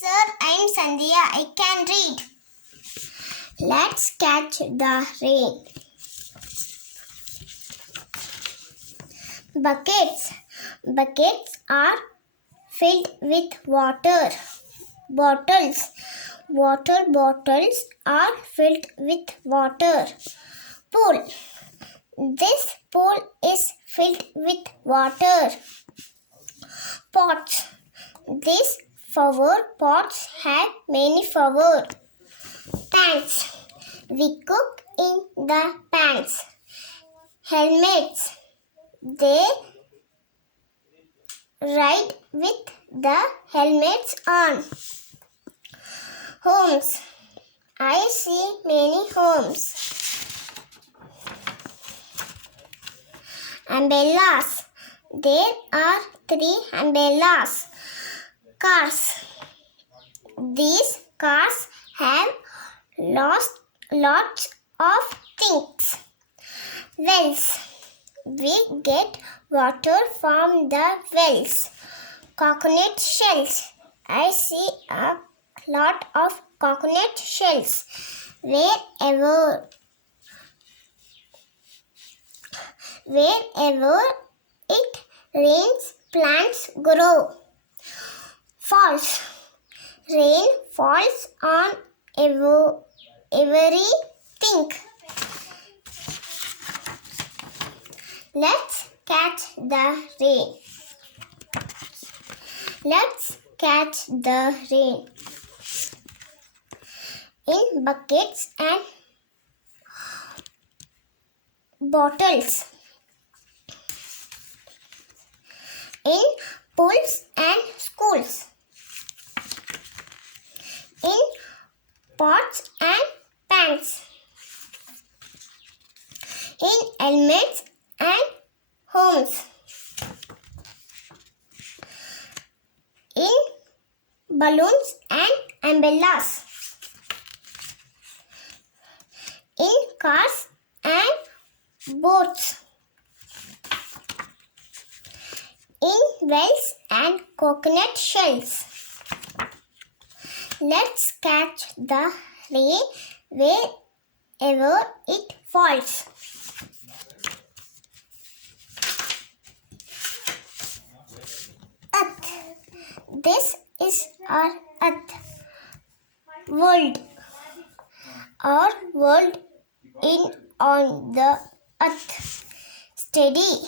Sir, I am Sandhya. I can read. Let's catch the rain. Buckets. Buckets are filled with water. Bottles. Water bottles are filled with water. Pool. This pool is filled with water. Pots. These flower pots have many flowers. Pants. We cook in the pans. Helmets. They ride with the helmets on. Homes. I see many homes. Umbrellas. There are 3 umbrellas. Cars. These cars have lots of things. Wells. We get water from the wells. Coconut shells. I see a lot of coconut shells. Wherever it rains, plants grow. Falls. Rain falls on everything. Let's catch the rain. Let's catch the rain. In buckets and bottles. In pools and schools. In pots and pans. In helmets and homes. In balloons and umbrellas. In cars and boats. In wells and coconut shells. Let's catch the rain wherever it falls. Earth. This is our earth. World. Our world in on the earth. Study.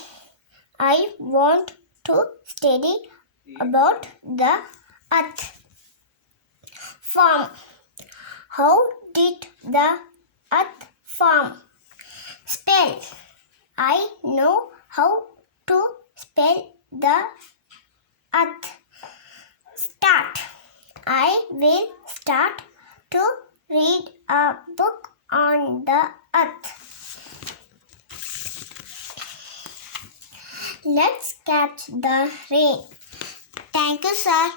I want to study about the earth. Form. How did the earth form? Spell. I know how to spell the earth. Start. I will start to read a book on the earth. Let's catch the rain. Thank you, sir.